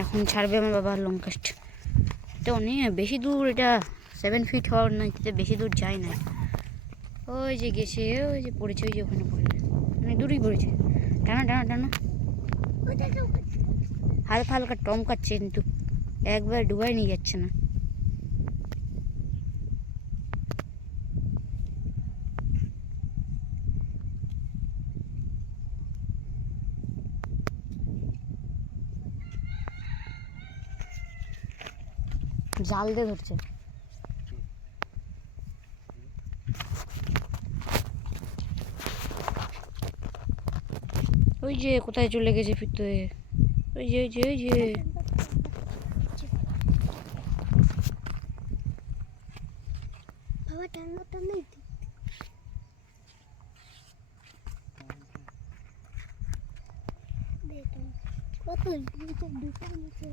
এখন ছাড়বে আমার বাবা লং কাস্ট। এটা অনেক বেশি দূর, এটা 7 ফিট হওয়ার নদীতে বেশি দূর যায় না। ওই যে গেছে, ওই যে পড়েছে, ওই যে ওখানে পড়েছে, অনেক দূরই পড়েছে। টানা টানা টানা, হালকা হালকা টম কাটছে, কিন্তু একবার ডুবাই নিয়ে যাচ্ছে না। জাল দিয়ে ধরছে। ওই যে কোথায় চলে গেছে ফিরতে, ওই যে ওই যে ওই যে বাবা টানো টানো দেখুন কত নিচে ঢুকে নিচে